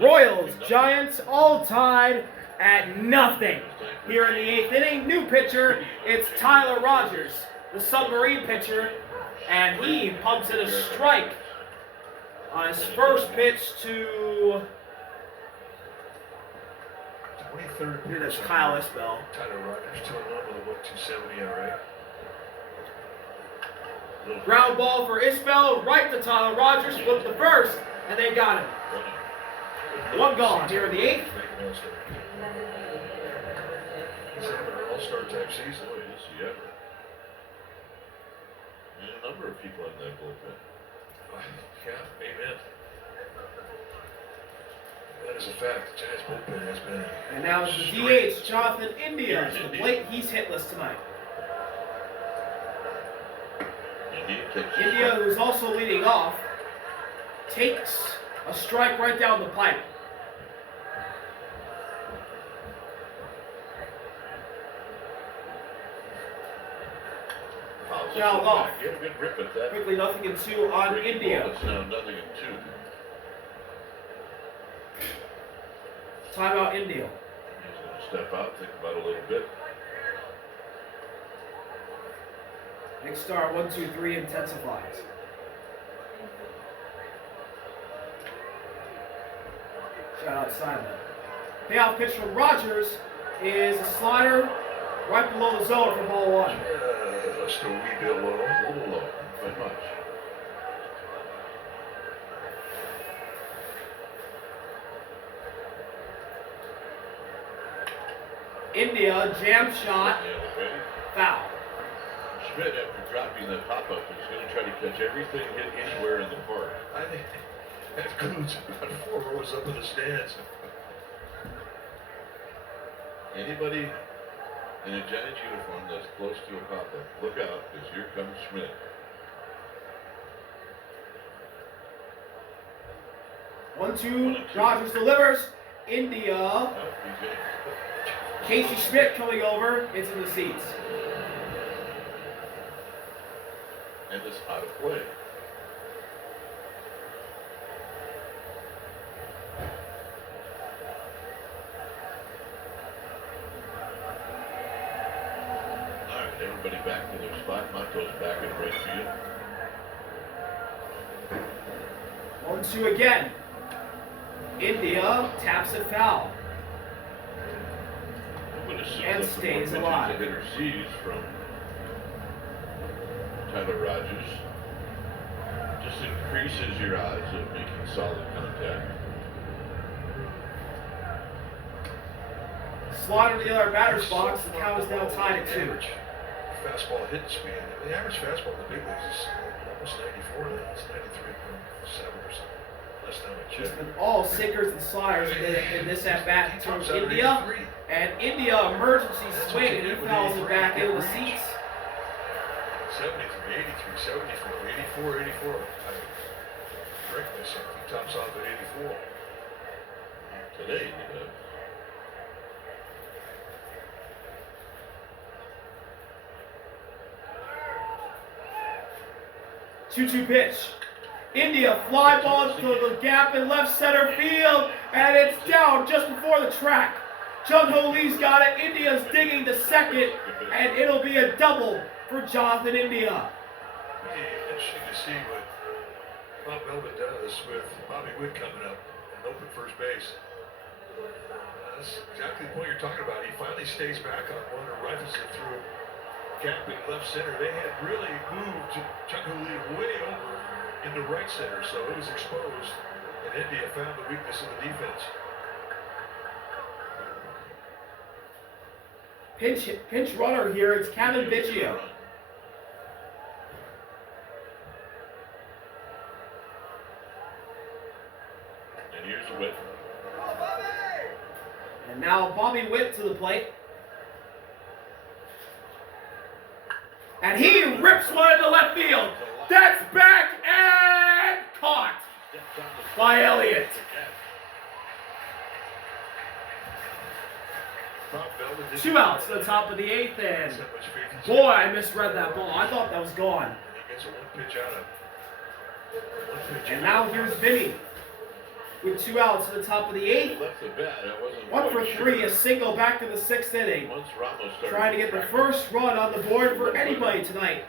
Royals, Giants, all tied at nothing. Here in the 8th inning, new pitcher, it's Tyler Rogers, the submarine pitcher, and he pumps in a strike on his first pitch to... 23rd. I think that's Kyle Isbell. Tyler Rogers 2-0 with a 1.270 ERA. Ground ball for Isbell, right to Tyler Rogers, flipped the first, and they got him. One gone here in the 8th. He's having an all-star type season. Boy, is he ever. And a number of people in that bullpen. Yeah, amen. That is a fact. The Giants bullpen has been. And now it's the DH, Jonathan India, to the plate. He's hitless tonight. India, who's also leading off, takes a strike right down the pipe. Now off. Get a good rip at that. Quickly, 0-2 on India. It's now 0-2. Timeout India. He's going to step out, think about it a little bit. Big star 1-2-3 intensifies. Shout out Simon. Payoff pitch from Rogers is a slider right below the zone for ball 1. Still a wee bit low. A little low, but much. India, jam shot, foul. Schmidt, after dropping that pop-up, is going to try to catch everything hit anywhere in the park. I think that includes about 4 rows up in the stands. Anybody in a Giants uniform that's close to a pop-up, look out, because here comes Schmidt. One, two, Rogers delivers. India. Casey Schmidt coming over. It's in the seats. And it's out of play. All right, everybody back to their spot. Monto's back in right field. 1-2 again. India taps it foul. And stays alive. The hitter sees from Tyler Rogers just increases your odds of making solid contact. Slider to the other batter's box. The count is now tied at 2. Average fastball hit speed. The average fastball in the big leagues is almost 94 now. It's 93.7 or something. Last time I checked. All sinkers and sliders in this at bat to India. And India emergency swing, and he fouls it back into the seats. 73, 83, 74, 84, 84. I correct myself. He tops off at 84. Today, he does. Two-two pitch. India fly ball to the gap in left center field, and it's down just before the track. Jung-Ho Lee's got it. India's digging to second, and it'll be a double for Jonathan India. Interesting to see what Bob Melvin does with Bobby Witt coming up and open first base. That's exactly the point you're talking about. He finally stays back on one and rifles it through gap in left center. They had really moved Jung-Ho Lee way over into right center, so it was exposed, and India found the weakness in the defense. Pinch runner here, it's Kevin Biggio. And here's Witt. And now Bobby Witt to the plate. And he rips one into left field. That's back and caught by Elliott. 2 outs to the top of the 8th, and boy, I misread that ball. I thought that was gone. And now here's Vinnie with 2 outs to the top of the 8th. Left the bat. I wasn't 1 for quite 3, sure. a single back to the 6th inning. Once Ramos started Trying to get the first run on the board for anybody tonight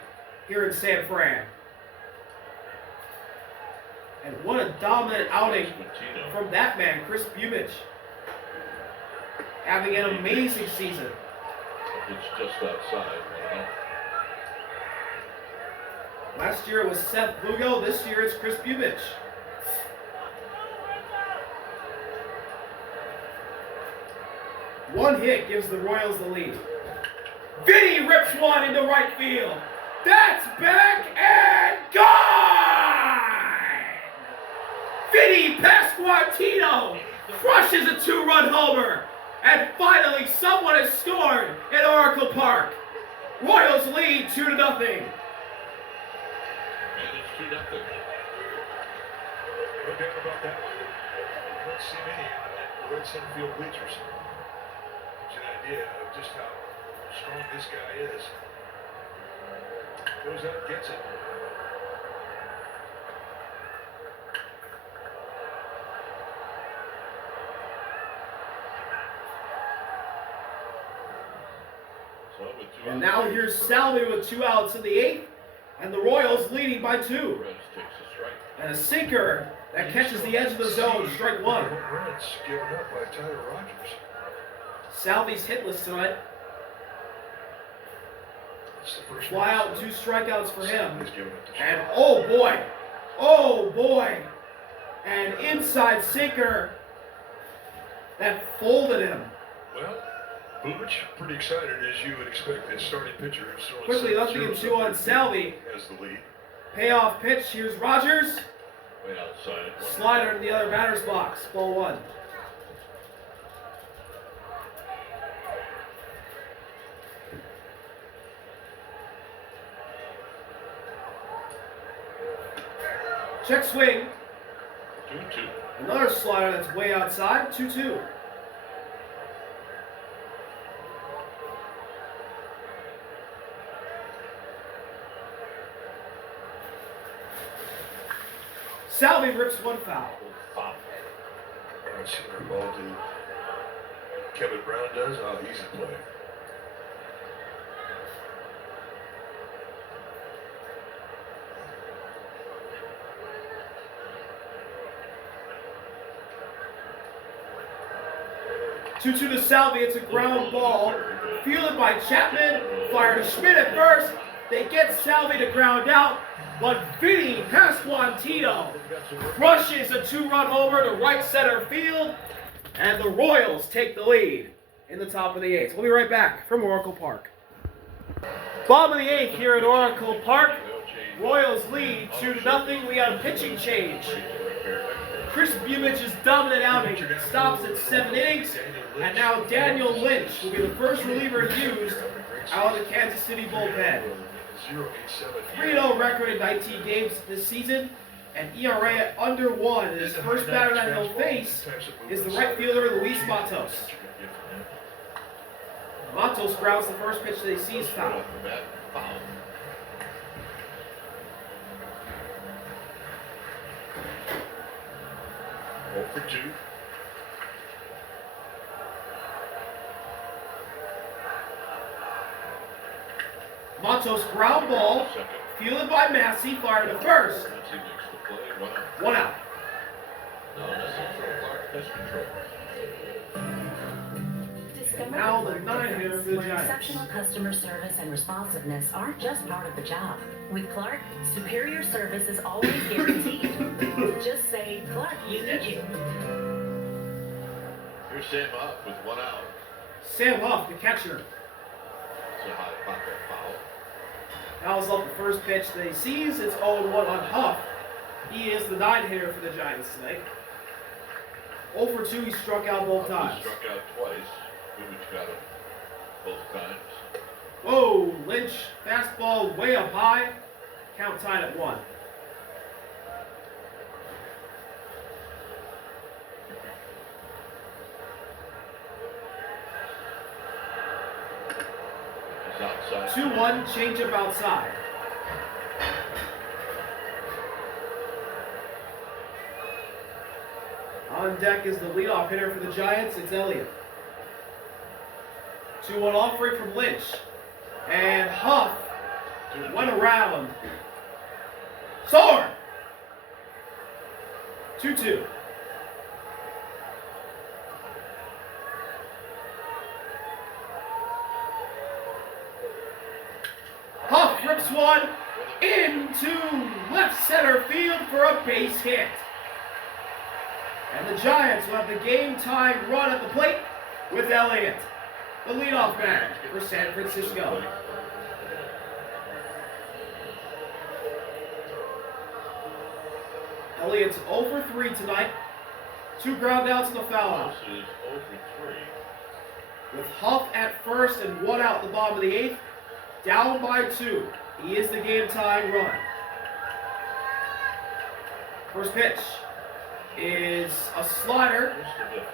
here in San Fran. And what a dominant outing from that man, Kris Bubic. Having an amazing season. It's just outside. Last year it was Seth Lugo. This year it's Kris Bubic. One hit gives the Royals the lead. Vinnie rips one into right field. That's back and gone! Vinnie Pasquantino crushes a 2-run homer. And finally someone has scored at Oracle Park. Royals lead 2-0. And it's 2-0. No doubt about that. I don't see many on the red center field bleachers. Gives you an idea of just how strong this guy is. Goes out, gets it. And now here's Salvi with 2 outs in the 8th, and the Royals leading by 2. And a sinker that catches the edge of the zone, strike 1. Runs given up by Tyler Rogers. Salvi's hitless tonight. Fly out, 2 strikeouts for him. And oh boy, an inside sinker that folded him. Well, Bubic pretty excited, as you would expect, his starting pitcher. Quickly lefting him 2 on Salvi. Has the lead. Payoff pitch. Here's Rogers. Way outside. Slider in the other batter's box. Ball 1. Check swing. 2-2. Another slider that's way outside. 2-2. Salvi rips 1 foul. Center ball to Kevin Brown does. Oh, easy play. Two-two to Salvi. It's a ground ball. Fielded by Chapman. Fired to Schmidt at first. They get Salvi to ground out. But Vinnie Pasquantino crushes a 2-run homer to right center field. And the Royals take the lead in the top of the 8th. We'll be right back from Oracle Park. Bottom of the 8th here at Oracle Park. Royals lead 2-0. We got a pitching change. Kris Bubic's dominant outing stops at 7 innings. And now Daniel Lynch will be the first reliever used out of the Kansas City bullpen. 3-0 record in 19 games this season, and ERA at under 1. And his first batter that he'll face is the right fielder Luis Matos. Matos grounds the first pitch that he sees foul. 0 for 2. Matos ground ball, fielded by Massey, fired to first. 1 out. Now the 9-hitter for the Giants. Exceptional customer service and responsiveness aren't just part of the job. With Clark, superior service is always guaranteed. Just say, Clark, you need you. Here's Sam Huff with 1 out. Sam Huff, the catcher. It's a high pocket foul. Fouls up the first pitch that he sees. It's 0-1 on Huff. He is the 9-hitter for the Giants tonight. 0 for 2, he struck out both times. He struck out twice. Bubic got him both times. Whoa, Lynch, fastball way up high. Count tied at 1. He's outside. 2-1, changeup outside. On deck is the leadoff hitter for the Giants. It's Elliott. 2-1 offering from Lynch. And Huff went around. Sword! 2-2. Huff rips one into left center field for a base hit. And the Giants will have the game-tying run at the plate with Elliott, the leadoff man for San Francisco. Elliott's 0 for 3 tonight. 2 ground outs and a foul out. This is 0 for 3. With Huff at first and 1 out in the bottom of the 8th. Down by 2. He is the game-tying run. First pitch is a slider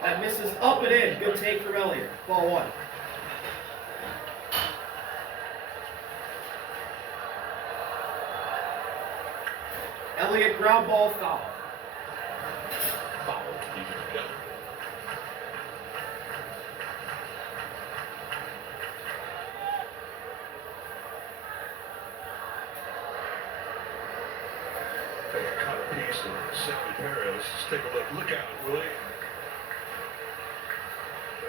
that misses up and in. Good take from Elliott. Ball 1. Elliott ground ball foul. Foul. Keep it together. Caught a piece of Salvi Perez. Let's just take a look. Look out, Willie.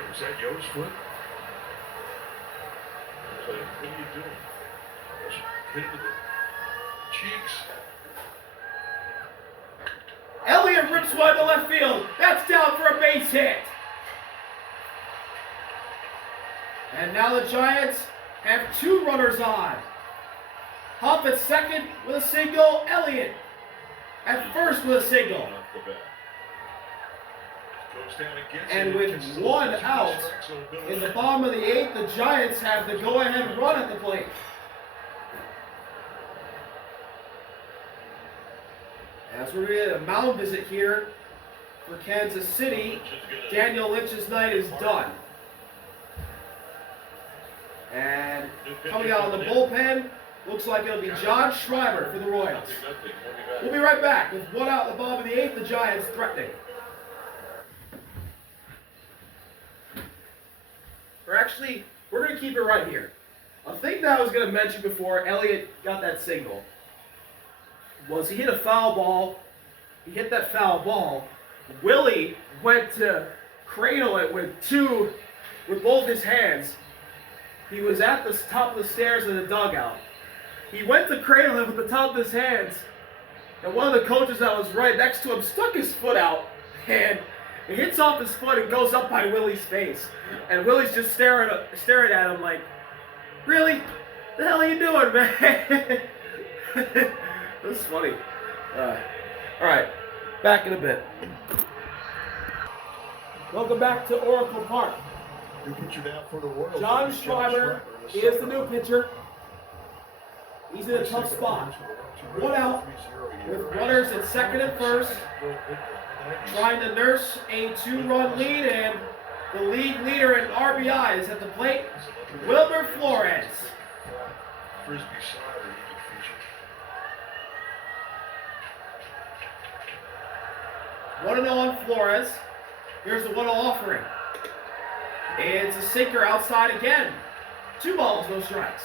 Was that Yo's foot? It's like, what are you doing? Hit it to the cheeks. Elliott rips one to left field. That's down for a base hit. And now the Giants have 2 runners on. Huff at second with a single. Elliott at first with a single. Off the bat. Goes down and gets And it. with Gets the 1 2 out strikes on Bill. in the bottom of the 8th, the Giants have the go-ahead run at the plate. As we're going to get a mound visit here for Kansas City, Daniel Lynch's night is done. And coming out of the bullpen, looks like it'll be John Schreiber for the Royals. Nothing. We'll be right back with 1 out in the bottom of the 8th, the Giants threatening. We're going to keep it right here. A thing that I was going to mention before Elliott got that single was he hit a foul ball. He hit that foul ball. Willie went to cradle it with both his hands. He was at the top of the stairs in the dugout. He went to cradle it with the top of his hands, and one of the coaches that was right next to him stuck his foot out, and it hits off his foot and goes up by Willie's face. And Willie's just staring at him like, really? The hell are you doing, man? This is funny. All right, back in a bit. Welcome back to Oracle Park. New pitcher down for the Royals. John Schreiber is the new pitcher. He's in a tough spot. 1 out with runners at second and first, trying to nurse a 2-run lead, and the league leader in RBIs at the plate, Wilmer Flores. Frisbee slider he can feature. 1-0 on Flores. Here's the 1-0 offering. It's a sinker outside again. 2 balls, no strikes.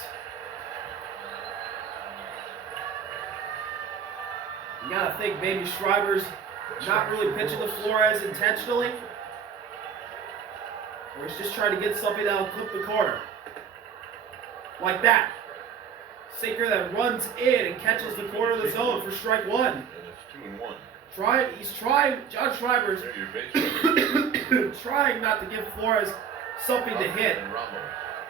You gotta think maybe Schreiber's not really pitching to Flores intentionally. Or he's just trying to get something that'll clip the corner. Like that. Sinker that runs in and catches the corner of the zone for strike 1. And it's 2-1. He's trying, John Schreiber's There your base. trying not to give Flores something to hit. And Ramos.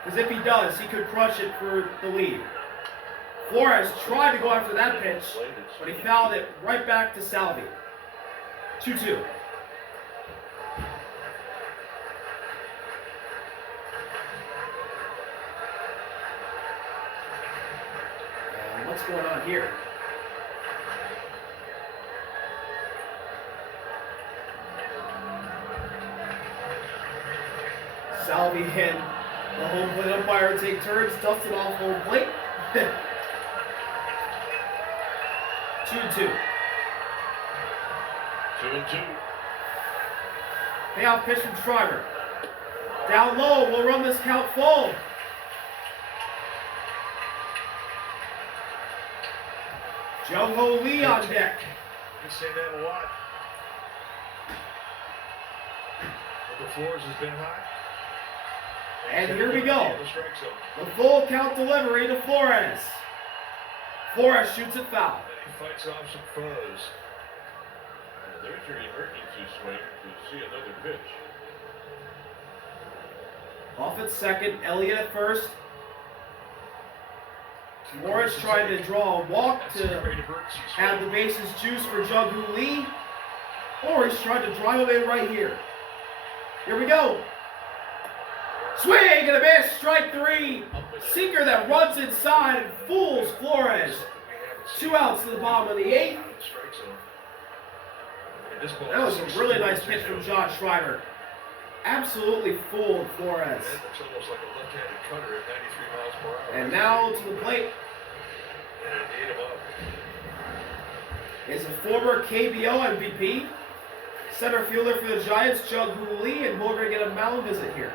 Because if he does, he could crush it for the lead. Flores tried to go after that pitch, but he fouled it right back to Salvi. 2-2. And what's going on here? Salvi and the home plate umpire take turns, dust it off home plate. 2-2. 2-2. Payoff pitch from Schreiber. Down low, we'll run this count full. Jung-Ho Lee on deck. You say that a lot. But the Flores has been hot. And here we go. The strike zone. The full count delivery to Flores. Flores shoots it foul. And he fights off some fuzz. There's your emergency swing to see another pitch. Off at second, Elliott at first. Flores trying to draw a walk to have the bases juice for Jung-Ho Lee. Or he's trying to drive him in right here. Here we go. Swing and a miss, strike three. Sinker that runs inside and fools Flores. 2 outs to the bottom of the 8th. That was a really nice pitch from John Schreiber. Absolutely fooled Flores. It's almost like a left-handed cutter at 93 miles per hour. And now to the plate And it ate him up. is a former KBO MVP, center fielder for the Giants, Jung-Ho Lee, and we're going to get a mound visit here.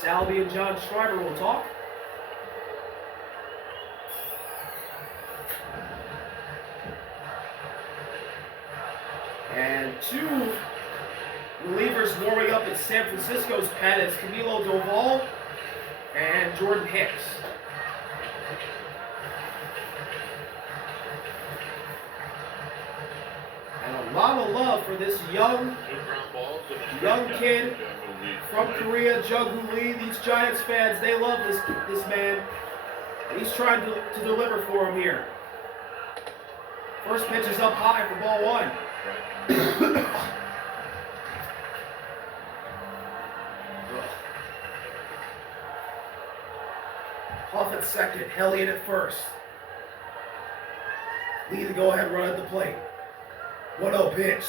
Salvi and John Schreiber will talk. And 2 relievers warming up in San Francisco's pen is Camilo Doval and Jordan Hicks. And a lot of love for this young kid from Korea, Jung-Ho Lee. These Giants fans, they love this man. And he's trying to deliver for him here. First pitch is up high for ball 1. Off at second, Elliott at first. Lee the go-ahead run at the plate. 1-0 pitch.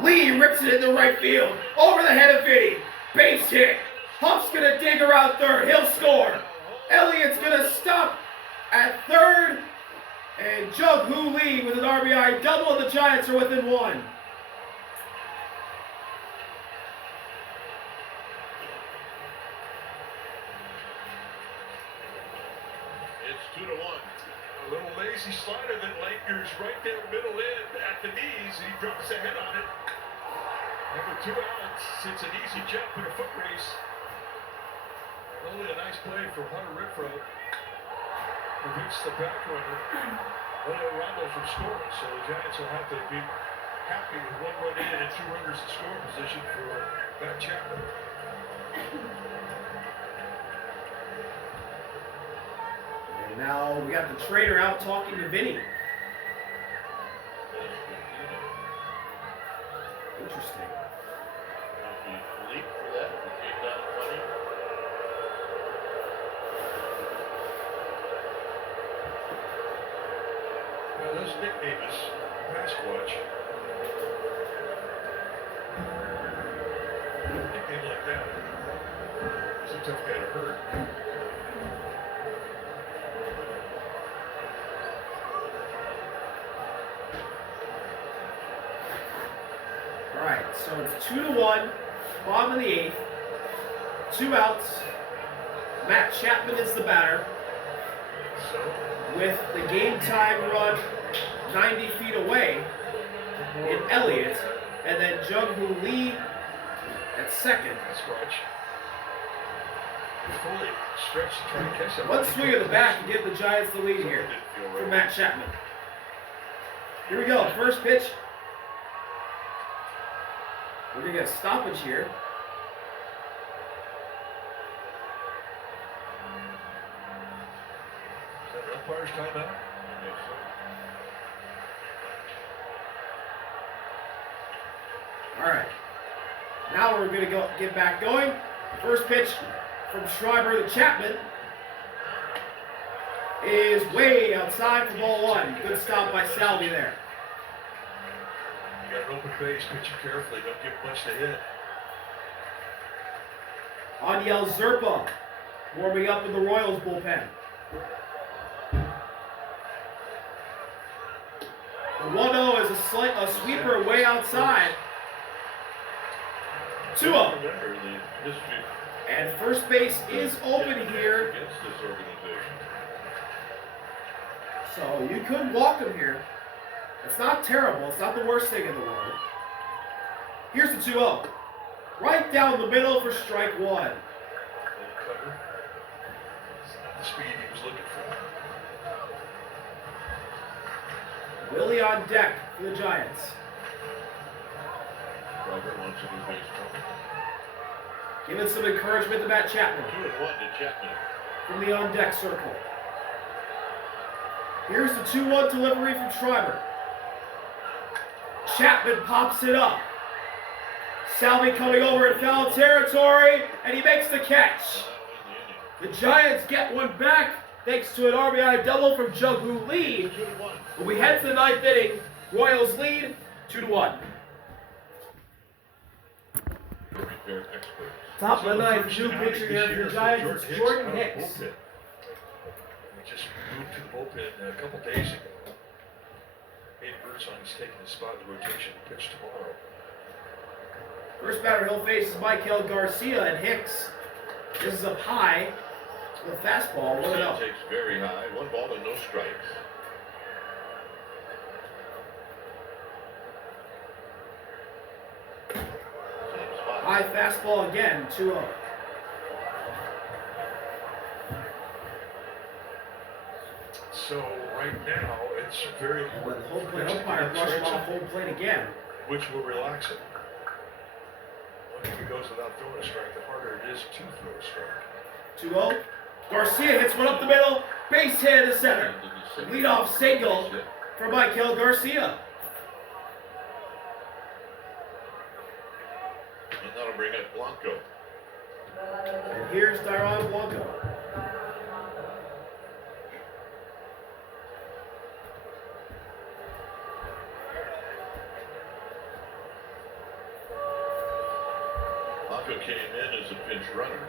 Lee rips it into right field. Over the head of Vinnie. Base hit. Huff's gonna dig around third. He'll score. Elliott's gonna stop at third. And Jung-Ho Lee with an RBI double, and the Giants are within 1. It's 2-1. A little lazy slider that lingers right there middle end at the knees. He drops the head on it. Number 2 outs. It's an easy jump in a foot race. Only a nice play from Hunter Renfroe. Prevents the back runner, Julio Rondo, from scoring. So the Giants will have to be happy with 1 run in and 2 runners in scoring position for Matt Chapman. And now we got the trainer out talking to Vinnie. Interesting. Leap for that if it came down funny. Now, his nickname is Pasquatch. A nickname like that is a tough guy to hurt. All right, so it's 2-1, bottom of the 8th, 2 outs. Matt Chapman is the batter So, with the game time run 90 feet away in Elliott, and then Jung-Ho Lee at second. Pasquatch. Fully stretched to try and catch that. One swing of the bat to give the Giants the lead here Didn't feel for right. Matt Chapman. Here we go, first pitch. We're going to get a stoppage here. Is that an umpire's timeout? Yes, sir. All right. Now we're going to get back going. First pitch from Schreiber to Chapman is way outside for ball 1. Good stop by Salvi there. You got an open base, pitch it carefully, don't give much to hit. Aniel Zerpa warming up in the Royals bullpen. The 1-0 is a sweeper way outside. 2-0. Remember the history And first base is open here. against this organization. So you could walk him here. It's not terrible. It's not the worst thing in the world. Here's the 2-0. Right down the middle for strike one. Cover. It's not the speed he was looking for. Willie on deck for the Giants. Robert wants to do baseball. Giving some encouragement to Matt Chapman 2-1 to Chapman. from the on deck circle. Here's the 2-1 delivery from Schreiber. Chapman pops it up. Salvi coming over in foul territory, and he makes the catch. The Giants get one back thanks to an RBI double from Jung-Hoo Lee. When we head to the ninth inning, Royals lead 2-1. Repair experts. Top of the ninth, first new outing pitcher this here for year the for Giants. It's Jordan out of Hicks. the bullpen. We just moved to the bullpen a couple days ago. Hayden Birdsong is taking his spot in the rotation to pitch tomorrow. First batter he'll face is Michael Garcia, and Hicks. This is up high with a fastball. 1-0. Takes very high. 1 ball and no strikes. High fastball again, 2-0. So right now it's very And the important. home for plate Hicks to umpire get brushed him strikes off home plate again. which will relax him. When he goes without throwing a strike, the harder it is to throw a strike. 2-0. Garcia hits one up the middle. Base hit in the center. Leadoff single for Michael Garcia. And that'll bring up Blanco. And here's Tyron Blanco. Blanco came in as a pinch runner.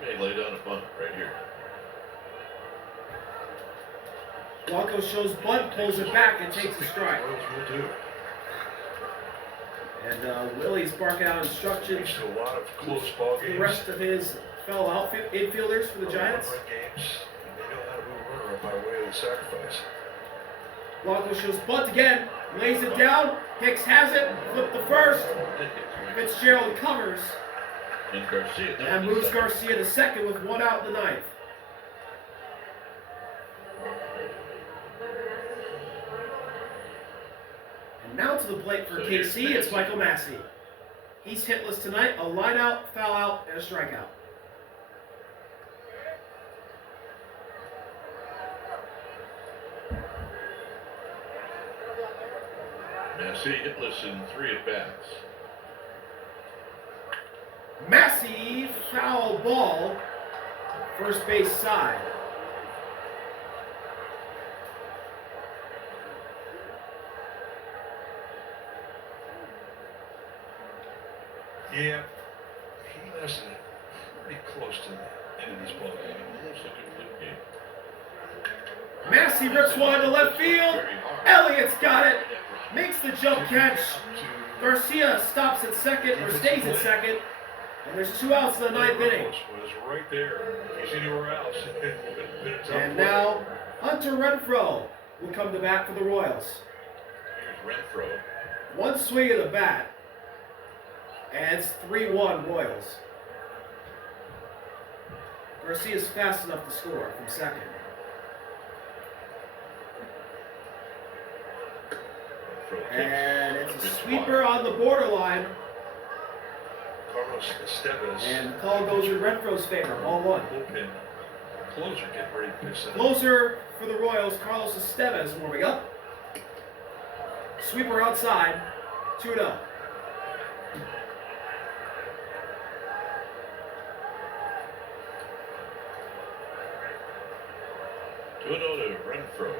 He may lay down a bunt right here. Blanco shows bunt, pulls it back, and takes a strike. Royals will do. And Willie's barking out instructions Reached a lot of close ball to games. the rest of his fellow infielders for the Giants. Run games, and they know how to move a runner up by way of the sacrifice. Blanco shows bunt again, lays it down. Hicks has it, flip the first. Fitzgerald covers And Garcia down and to moves second. Garcia to second with 1 out in the ninth. And now to the plate for So here's KC, it's Massey. Michael Massey. He's hitless tonight, a line out, foul out, and a strikeout. Massey hitless in 3 at-bats. Massey, foul ball, first base side. Yeah, he lasted pretty close to the end of this ball game. Almost like a flip game. Massey rips one to left field. Very hard. Elliott's got it. Makes the jump catch. Garcia stops at second, or stays at second. And there's 2 outs in the ninth inning. Was right there. If he's anywhere else, it would have been a tough And play. now Hunter Renfroe will come to bat for the Royals. Here's Renfroe. One swing of the bat. And it's 3-1 Royals. Garcia's fast enough to score from second. Renfroe And takes it's a pitch sweeper wide. on the borderline. Carlos Estevez. And the call goes in Renfroe's favor. Ball 1. Bullpen closer getting ready to pitch that. Closer for the Royals, Carlos Estevez warming up. Sweeper outside, 2-0. To Renfroe.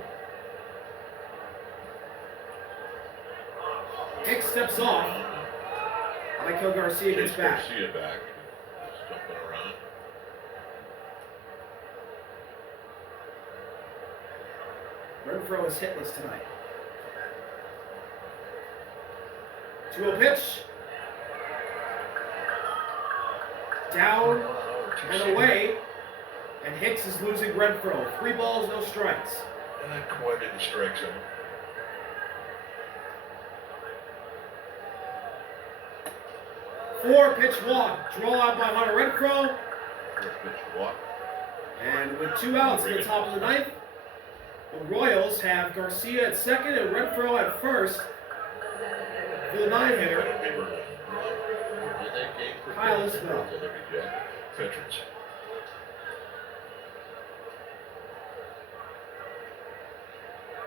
Hicks steps off. Michael Garcia gets Chase back. Garcia back. Just jumping around. Renfroe is hitless tonight. 2-0 pitch. Down and away. And Hicks is losing Renfroe. 3 balls, no strikes. Not quite in the strike zone. Four-pitch walk. Draw out by Hunter Renfroe. 4-pitch walk. And with 2 outs in the top of the ninth, the Royals have Garcia at second and Renfroe at first. For the 9-hitter, Kyle Isbell. Veterans.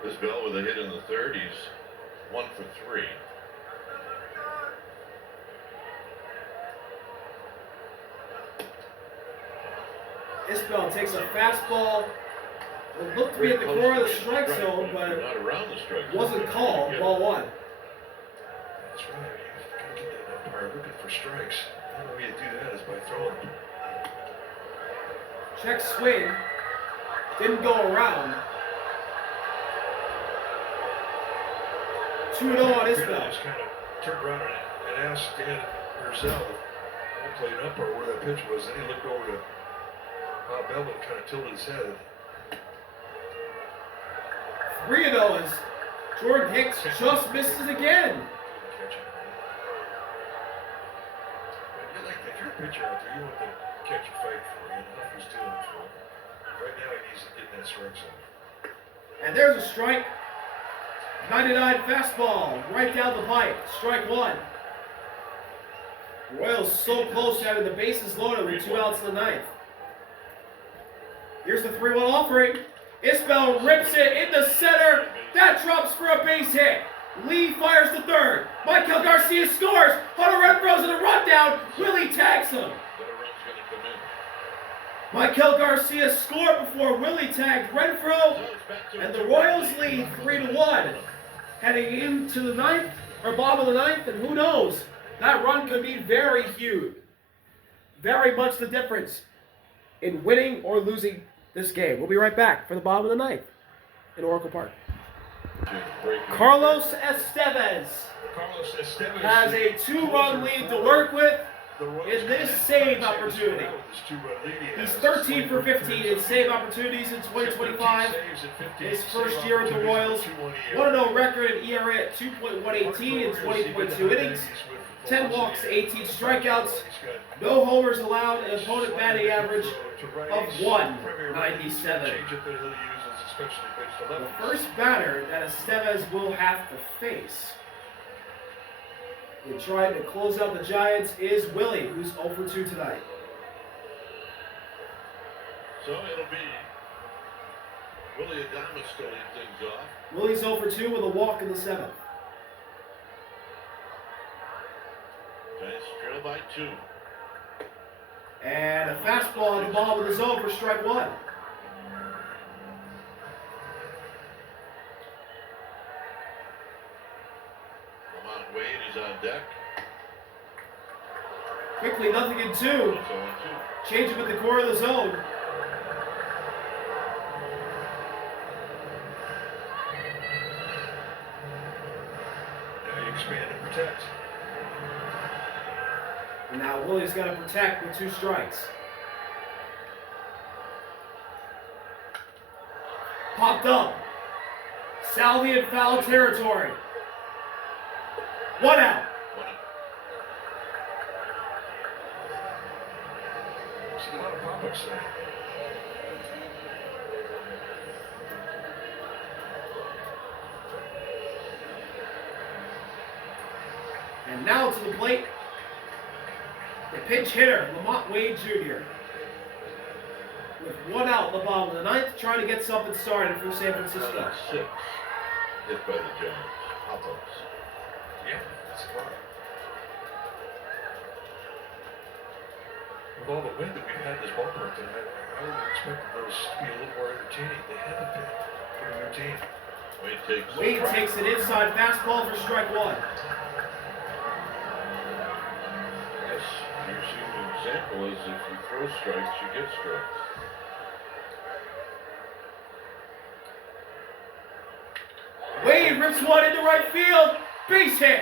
Isbell with a hit in the 30s, 1 for 3. Isbell takes a fastball. It looked to be at the corner of the strike zone, but not around the strike zone. wasn't called. Ball 1. That's right. You gotta get that umpire looking for strikes. The only way to do that is by throwing them. Check swing. Didn't go around. 2-0 on Isbell. Just kind of turned around and asked Dan Erzell, who played umpire, where that pitch was. Then he looked over to Bob Bellman, kind of tilted his head. 3-0 as Jordan Hicks just misses it again. If you're a pitcher out there, you want to catch a fight for you. Enough who's doing it for him. Right now, he needs to get in that strike zone. And there's a strike. 99 fastball, right down the pipe. Strike 1. Royals so close to having the bases loaded with 2 outs in the ninth. Here's the 3-1 offering. Isbell rips it in the center. That drops for a base hit. Lee fires to third. Michael Garcia scores. Hunter Renfroe's in a rundown. Willie tags him. Michael Garcia scored before Willie tagged Renfroe. And the Royals lead 3-1. Heading into the ninth, or bottom of the ninth, and who knows? That run could be very huge. Very much the difference in winning or losing this game. We'll be right back for the bottom of the ninth in Oracle Park. Carlos Estevez has a 2-run lead to work with in this save opportunity. He's 13 for 15 in save opportunities in 2025. His first year at the Royals. 1-0 record and ERA at 2.118 in 20.2 innings. 10 walks, 18 strikeouts. No homers allowed, and opponent batting average of 197. The first batter that Estevez will have to face in trying to close out the Giants is Willie, who's 0 for 2 tonight. So it'll be Willie Adames to lead things off. Willie's 0 for 2 with a walk in the 7th. Giants trail by 2. And a fastball in the bottom of the zone for strike 1. Lamont Wade is on deck. Quickly, 0-2. Change him at the core of the zone. Now you expand and protect. And now Willie's got to protect with 2 strikes. Popped up. Salvi in foul territory. 1 out. See a lot of pop-ups there. And now to the plate, the pinch hitter, Lamont Wade Jr. With 1 out in the bottom of the ninth, trying to get something started for San Francisco. 6 hit by the Giants. Pop-ups. Yeah, that's a lot. With all the wind that we've had in this ballpark tonight, I would have expected those to be a little more entertaining. They haven't been pretty routine. Wade takes an inside fastball for strike 1. Yes, you're seeing an example is if you throw strikes, you get strikes. Wade rips one into right field. Base hit.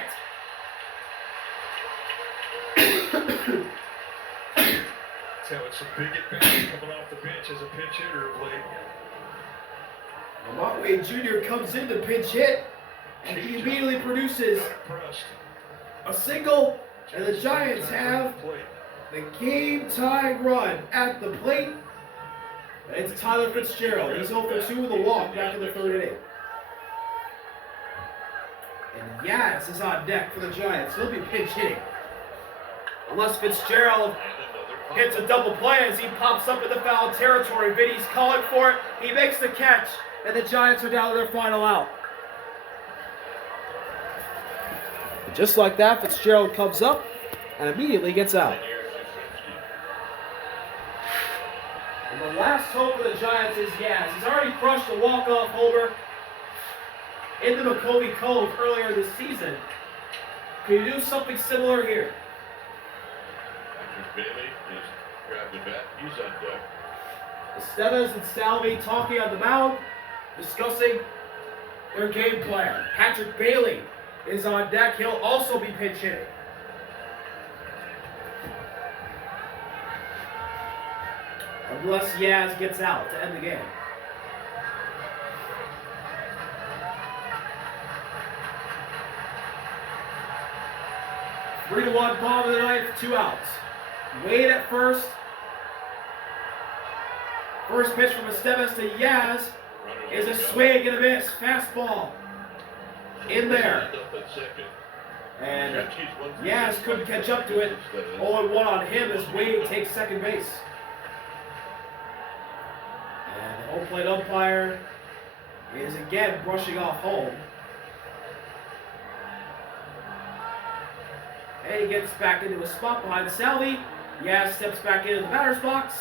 That's how it's a big advantage coming off the bench as a pinch hitter of late. Lamont Wade Jr. comes in to pinch hit, and he immediately produces a single, and the Giants have the game-tying run at the plate. And it's Tyler Fitzgerald. He's 0 for 2 with a walk back in the third inning. And Yaz is on deck for the Giants. He'll be pinch hitting. Unless Fitzgerald hits a double play as he pops up in the foul territory. Vinnie's calling for it. He makes the catch, and the Giants are down to their final out. And just like that, Fitzgerald comes up and immediately gets out. And the last hope for the Giants is Yaz. He's already crushed a walk-off homer in the McCovey Cove earlier this season. Can you do something similar here? Bailey just grabbed the bat. He's on deck. Estevez and Salvi talking on the mound, discussing their game plan. Patrick Bailey is on deck. He'll also be pinch hitting. Unless Yaz gets out to end the game. Three to one, bottom of the ninth, 2 outs. Wade at first. First pitch from Estevez to Yaz is a swing and a miss. Fastball in there. And Yaz couldn't catch up to it. 0-1 on him as Wade takes second base. And the home plate umpire is again brushing off home. And he gets back into a spot behind Salvi. Yaz steps back into the batter's box.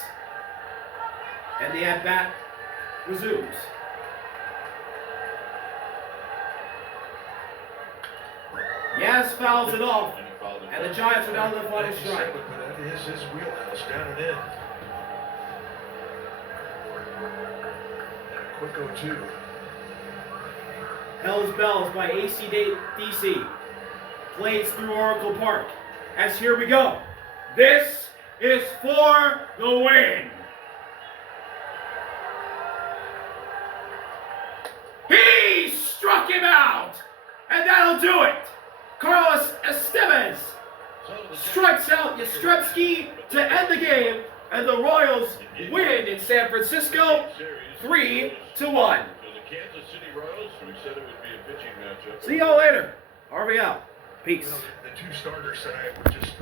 And the at-bat resumes. Yaz fouls it off. And the Giants are down to the final strike. But that is his wheelhouse, down and in. And a quick 0-2. Hell's Bells by AC/DC. Plays through Oracle Park. As here we go. This is for the win. He struck him out. And that'll do it. Carlos Estevez strikes out Yastrzemski to end the game. And the Royals win in San Francisco 3-1. So the Kansas City Royals, we said it would be a pitching matchup. See y'all later. RV out. Peace. The two starters tonight were just